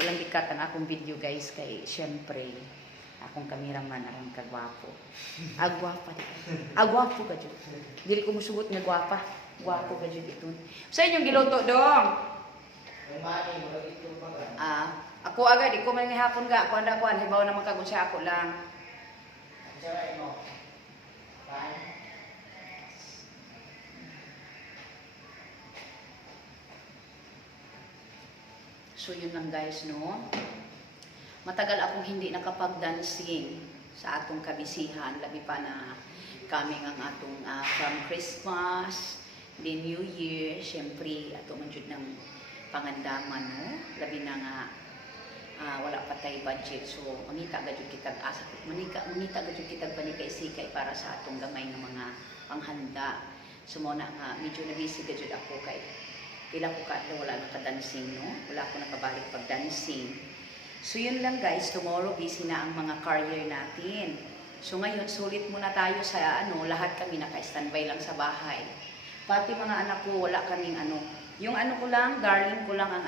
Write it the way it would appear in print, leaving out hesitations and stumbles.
ako lang dikat ang akong video guys kay syempre akong cameraman aron kagwapo. Agwapa di. Agwapo ka jud. Dili ko musugot nga gwapa. Gwapo ka jud iton. Sa inyong giluto dong. Ako agad di ko man hapon ga ako anda ko hibaw naman kag sa ako lang. So yun lang guys, no? Matagal akong hindi nakapag-dancing sa atong kabisihan. Labi pa na kami ang atong from Christmas, the New Year, syempre, ato man jud ng pangandaman, no? Labi na nga, wala pa tayo budget. So, manita gajud kitag asa. Manita gajud kitag panikay-sikay para sa atong gamay ng mga panghanda. So, mo na nga, medyo na-busy gajud ako kay kailan ko kadto wala naka-dancing, no? Wala ko nakabalik pag-dancing. So yun lang guys, tomorrow busy na ang mga career natin. So ngayon, sulit muna tayo sa lahat kami naka-standby lang sa bahay. Pati mga anak ko, wala kaming yung ko lang, darling ko lang ang